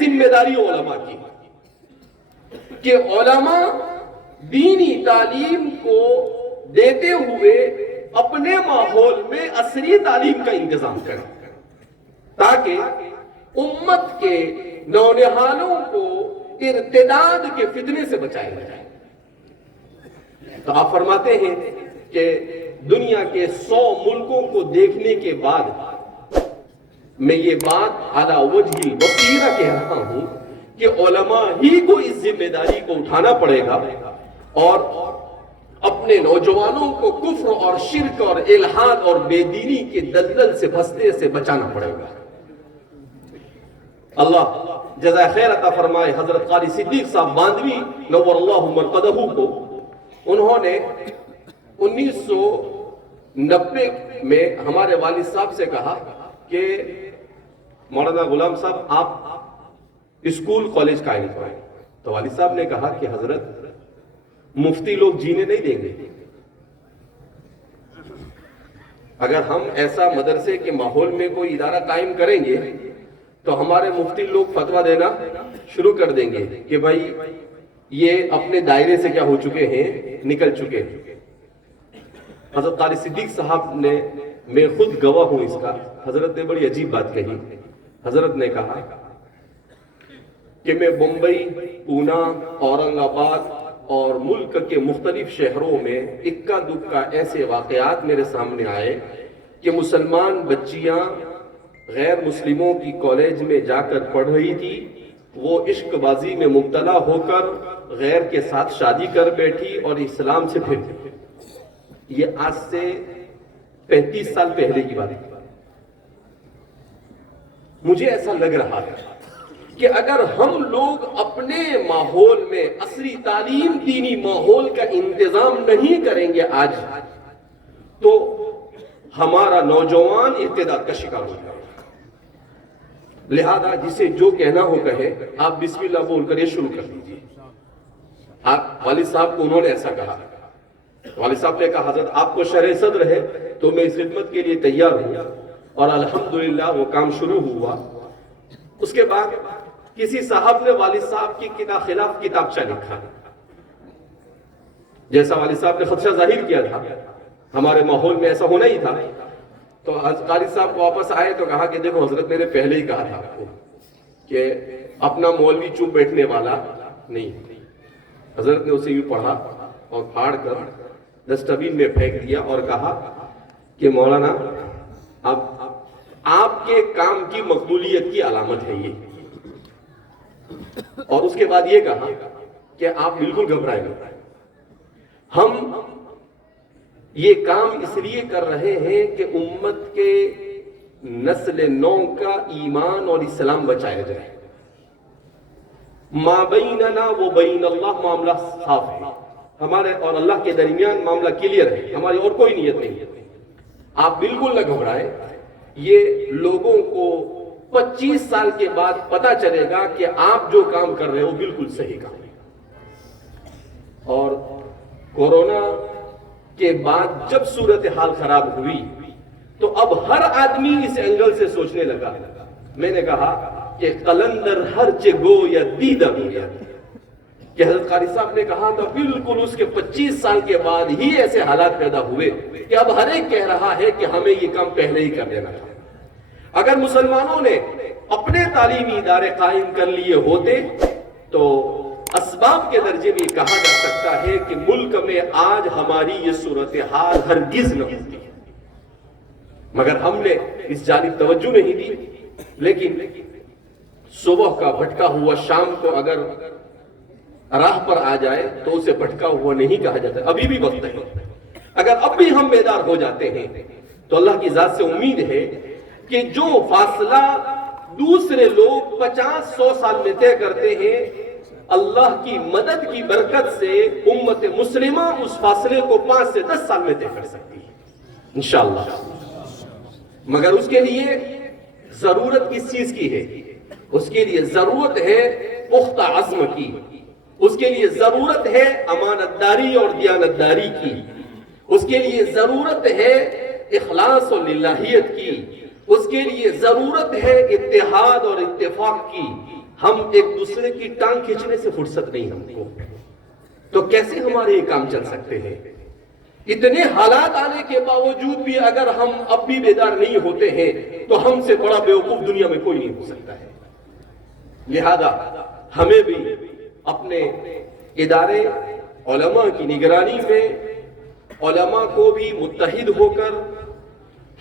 ذمہ داری علماء کی کہ علماء دینی تعلیم کو دیتے ہوئے اپنے ماحول میں عصری تعلیم کا انتظام کریں تاکہ امت کے نونہالوں کو ارتداد کے فتنے سے بچایا جائے۔ تو آپ فرماتے ہیں کہ دنیا کے 100 ملکوں کو دیکھنے کے بعد میں یہ بات علی وجہ البصیرہ کہہ رہا ہوں کہ علماء ہی کو اس ذمہ داری کو اٹھانا پڑے گا اور اپنے نوجوانوں کو کفر اور شرک اور الحاد اور بے دینی کے دلدل سے پھنسنے سے بچانا پڑے گا۔ اللہ جزائے خیر عطا فرمائے حضرت قاری صدیق صاحب باندوی نور اللہ مرقدہ کو، انہوں نے 1990 میں ہمارے والد صاحب سے کہا کہ مولانا غلام صاحب آپ اسکول کالج قائم کریں۔ تو والد صاحب نے کہا کہ حضرت مفتی لوگ جینے نہیں دیں گے، اگر ہم ایسا مدرسے کے ماحول میں کوئی ادارہ قائم کریں گے تو ہمارے مفتی لوگ فتویٰ دینا شروع کر دیں گے کہ بھائی یہ اپنے دائرے سے کیا ہو چکے ہیں، نکل چکے ہیں۔ حضرت قاری صدیق صاحب نے، میں خود گواہ ہوں اس کا، حضرت نے بڑی عجیب بات کہی۔ حضرت نے کہا کہ میں بمبئی، پونا، اورنگ آباد اور ملک کے مختلف شہروں میں اکا دکا ایسے واقعات میرے سامنے آئے کہ مسلمان بچیاں غیر مسلموں کی کالج میں جا کر پڑھ رہی تھی، وہ عشق بازی میں مبتلا ہو کر غیر کے ساتھ شادی کر بیٹھی اور اسلام سے پھر گئی۔ یہ آج سے 35 سال پہلے کی بات ہے۔ مجھے ایسا لگ رہا ہے کہ اگر ہم لوگ اپنے ماحول میں عصری تعلیم دینی ماحول کا انتظام نہیں کریں گے آج، تو ہمارا نوجوان ارتداد کا شکار ہو جائے گا۔ لہذا جسے جو کہنا ہو کہے، آپ بسم اللہ بول کر یہ شروع کر دیجیے۔ والد صاحب کو انہوں نے ایسا کہا، والد صاحب نے کہا حضرت آپ کو شرح صدر ہے تو میں اس خدمت کے لیے تیار ہوں، اور الحمدللہ وہ کام شروع ہوا۔ اس کے بعد کسی صاحب نے والد صاحب کی خلاف کتابچہ لکھا، جیسا والد صاحب نے خدشہ ظاہر کیا تھا، ہمارے ماحول میں ایسا ہونا ہی تھا۔ تو قاری صاحب واپس آئے تو کہا کہ دیکھو حضرت میں نے پہلے ہی کہا تھا آپ کو کہ اپنا مولوی چوپ بیٹھنے والا نہیں۔ حضرت نے اسے یوں پڑھا اور پھاڑ کر ڈسٹ بین میں پھینک دیا اور کہا کہ مولانا اب آپ کے کام کی مقبولیت کی علامت ہے یہ، اور اس کے بعد یہ کہا کہ آپ بالکل گھبرائیں گے، ہم یہ کام اس لیے کر رہے ہیں کہ امت کے نسل نو کا ایمان اور اسلام بچایا جائے۔ ما بیننا و بین اللہ معاملہ صاف ہے، ہمارے اور اللہ کے درمیان معاملہ کلیئر ہے، ہماری اور کوئی نیت نہیں ہے۔ آپ بالکل نہ گھبرائیں، یہ لوگوں کو 25 سال کے بعد پتا چلے گا کہ آپ جو کام کر رہے ہو بالکل صحیح کام ہے۔ اور کورونا کے بعد جب صورتحال خراب ہوئی تو اب ہر آدمی اس اینگل سے سوچنے لگا۔ میں نے کہا کہ قلندر ہر گو یا دیدہ گویا، کہ حضرت قاری صاحب نے کہا تھا بالکل اس کے 25 سال کے بعد ہی ایسے حالات پیدا ہوئے کہ اب ہر ایک کہہ رہا ہے کہ ہمیں یہ کام پہلے ہی کر دینا تھا۔ اگر مسلمانوں نے اپنے تعلیمی ادارے قائم کر لیے ہوتے تو اسباب کے درجے میں کہا جا سکتا ہے کہ ملک میں آج ہماری یہ صورتحال ہرگز نہ ہوتی، مگر ہم نے اس جانب توجہ نہیں دی۔ لیکن صبح کا بھٹکا ہوا شام کو اگر راہ پر آ جائے تو اسے بھٹکا ہوا نہیں کہا جاتا، ابھی بھی وقت ہے۔ اگر اب بھی ہم بیدار ہو جاتے ہیں تو اللہ کی ذات سے امید ہے کہ جو فاصلہ دوسرے لوگ 50-100 سال میں طے کرتے ہیں، اللہ کی مدد کی برکت سے امت مسلمہ اس فاصلے کو 5 سے 10 سال میں طے کر سکتی ہے انشاءاللہ۔ مگر اس کے لیے ضرورت کس چیز کی ہے؟ اس کے لیے ضرورت ہے پختہ عزم کی، اس کے لیے ضرورت ہے امانت داری اور دیانتداری کی، اس کے لیے ضرورت ہے اخلاص اور للہیت کی، اس کے لیے ضرورت ہے اتحاد اور اتفاق کی، ہم ایک دوسرے کی ٹانگ کھینچنے سے فرصت نہیں ہم کو، تو کیسے ہمارے یہ کام چل سکتے ہیں؟ اتنے حالات آنے کے باوجود بھی اگر ہم اب بھی بیدار نہیں ہوتے ہیں تو ہم سے بڑا بیوقوف دنیا میں کوئی نہیں ہو سکتا ہے۔ لہذا ہمیں بھی اپنے ادارے علماء کی نگرانی میں علماء کو بھی متحد ہو کر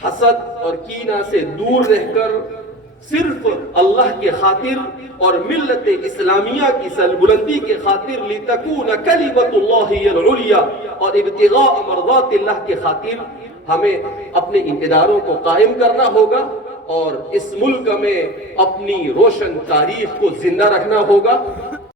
حسد اور کینہ سے دور رہ کر صرف اللہ کے خاطر اور ملت اسلامیہ کی سربلندی کے خاطر لتکون کلمۃ اللہ ہی العلیٰ اور ابتغاء مرضات اللہ کے خاطر ہمیں اپنے ان اداروں کو قائم کرنا ہوگا اور اس ملک میں اپنی روشن تاریخ کو زندہ رکھنا ہوگا۔